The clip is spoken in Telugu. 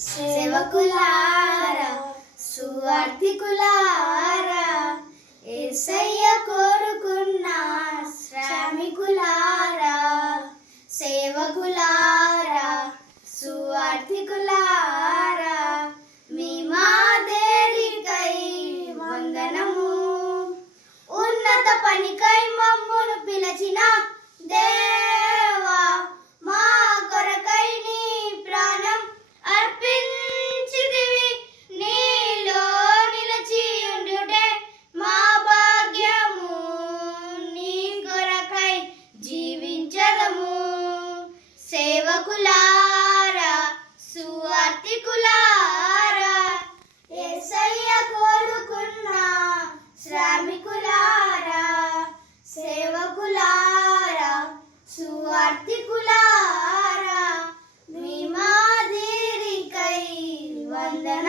సేవకులారా సువార్తికులారా యేసయ్య కోరుకున్న శ్రామికులారా సేవకులారా సువార్తికులారా మీ మాదిరికై వందనము ఉన్నత పనికై మమ్మును పిలిచిన దేవా మా కొరకై నీ ప్రాణం అర్పించితివి నీలో నిలిచి ఉండుటే మా భాగ్యము నీ కొరకై జీవించదము సేవకులారా సువార్తికులారా యేసయ్య కోరుకున్న శ్రామికులారా సేవకులారా సువార్తికులారా మీ మాదిరికై వందన